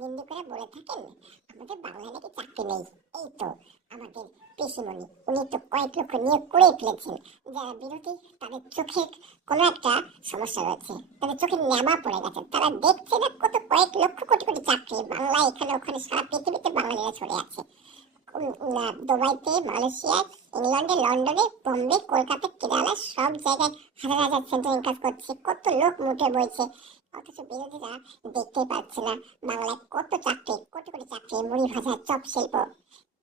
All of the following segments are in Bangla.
নিন্দে করে বলে থাকেন আমাদের বাংলায় নাকি চাকরি নেই। এই তো আমাদের পিসিমণি, উনি তো কয়েক লক্ষ নিয়োগ করে ফেলেছেন। যারা বিরোধী তাদের চোখে কোনো একটা সমস্যা রয়েছে, তাদের চোখে নেমা পড়ে গেছে, তারা দেখছে না কত কয়েক লক্ষ কোটি কোটি চাকরি বাংলায় এখানে ওখানে সারা পৃথিবীতে বাঙালিরা ছড়ে আছে। দুবাইতে, মালয়েশিয়ায়, ইংল্যান্ডে, লন্ডনে, বোম্বে, কলকাতা, কেরালা সব জায়গায় হাজার হাজার সেন্টার ইনকাম করছে, কত লোক মুঠে বইছে। অথচ বিরোধীরা দেখতে পাচ্ছে না বাংলায় কত চাকরি, কোটি কোটি চাকরি, মুড়ি ভাজা, চপ শিল্প।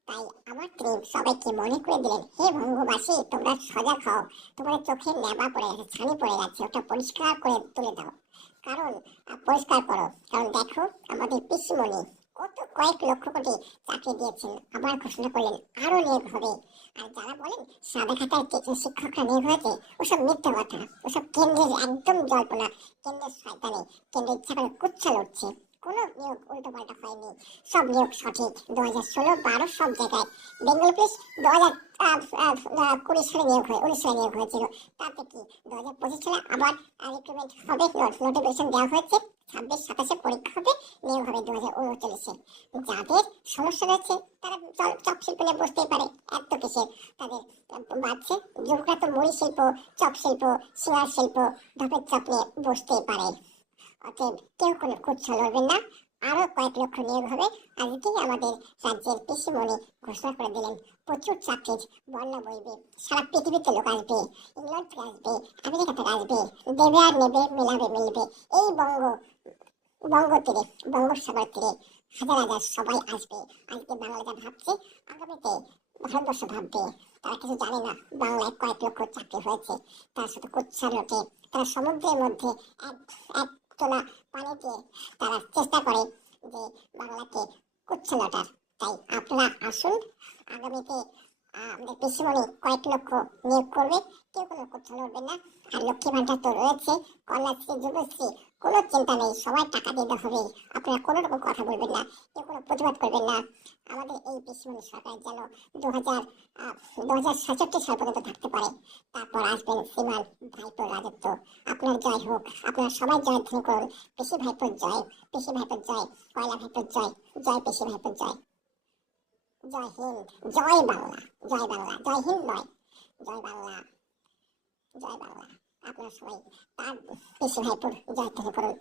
তাই আমার তিনি সবাইকে মনে করে দিলেন, হে বঙ্গবাসী, তোমরা সজাগ হও, তোমাদের চোখে নেবা পড়ে গেছে, ছানি পড়ে গেছে, ওটা পরিষ্কার করে তুলে দাও। কারণ পরিষ্কার করো, কারণ দেখো আমাদের পিসিমণি কত কয়েক লক্ষ কোটি চাকরি দিয়েছেন, আবার ঘোষণা করলেন আরো নিয়োগ হবে। আর যারা বলেন সাদা খাতায় শিক্ষকরা নিয়োগ হয়েছে, ওসব মিথ্যা কথা, ওসব কেন্দ্রের একদম জল্পনা, কেন্দ্রের শয়তানি, কেন্দ্রের ইচ্ছা করে কুচ্ছা লড়ছে। কোনো নিয়োগ উল্টো পাল্টা হয়নি, সব নিয়োগ সঠিক। 2016-12 সব জায়গায়। বেঙ্গল পুলিশ 2020 সালে নিয়োগ হয়, 19 সালে নিয়োগ হয়েছিল। তাতে কি 2025 সালে আবার রিক্রুটমেন্ট হবে, নোটিফিকেশন দেওয়া হয়েছে। 26-27 পরীক্ষা হবে, নিয়োগ হবে 2039-এ। যাদের সমস্যা রয়েছে তারা চপ শিল্প নিয়ে বসতেই পারে, এত কিসের তাদের বাড়ছে। যুবকরা তো মুড়ি শিল্প, চপ শিল্প, সিঙ্গার শিল্প, ঢপের চপ নিয়ে বসতেই পারে। অতএব কেউ কোনো কুৎসা লড়বেন না, আরো কয়েক লক্ষ নিয়োগ হবে। আজকেই আমাদের রাজ্যের পিসিমণি ঘোষণা করে দিলেন প্রচুর চাকরির বন্যা বইবে, সারা পৃথিবীতে লোক আসবে, ইংল্যান্ড থেকে আসবে, আমেরিকা থেকে আসবে, দেবে আর নেবে, মেলাবে মিলবে। এই বঙ্গ তীরে, বঙ্গোপসাগর তীরে হাজার হাজার সবাই আসবে। আজকে বাংলাটা ভাবছে, আগামীতে ভারতবর্ষ ভাববে। তারা কিছু জানে না বাংলায় কয়েক লক্ষ চাকরি হয়েছে, তার সাথে কুৎসা লোটে। তারা সমুদ্রের মধ্যে এক এক তোলা পানিতে তারা চেষ্টা করে যে বাংলাকে কুচ্ছ লটার। তাই আপনারা আসুন, আগামীতে আমাদের পিসিমণি কয়েক লক্ষ নিয়োগ করবে, কেউ কোনো কুচ্ছ লড়বে না। আর লক্ষ্মী ভান্ডার তো রয়েছে, কন্যাশ্রী, যুবশ্রী, কোনো চিন্তা নেই, সবাই টাকা দিতে হবে। আপনারা কোনো রকম কথা বলবেন না, কেউ কোনো প্রতিবাদ করবেন না। আমাদের এই পিসিমণি সরকার যেন 2067 সাল পর্যন্ত থাকতে পারে, তারপর আসবেন শ্রীমান ভাইপোর রাজত্ব। আপনার জয় হোক, আপনারা সবাই জয়ধ্বনি করুন, পিসি ভাইপোর জয়, পিসি ভাইপোর জয়, কয়লা ভাইপোর জয়, জয় পিসি ভাইপোর জয়। জয় হিন্দ, জয় বাংলা, জয় বাংলা, জয় হিন্দ নয়, জয় বাংলা, জয় বাংলা। আপনারা সবাই তার পিসি ভাইপোর জয়ধ্বনি করুন।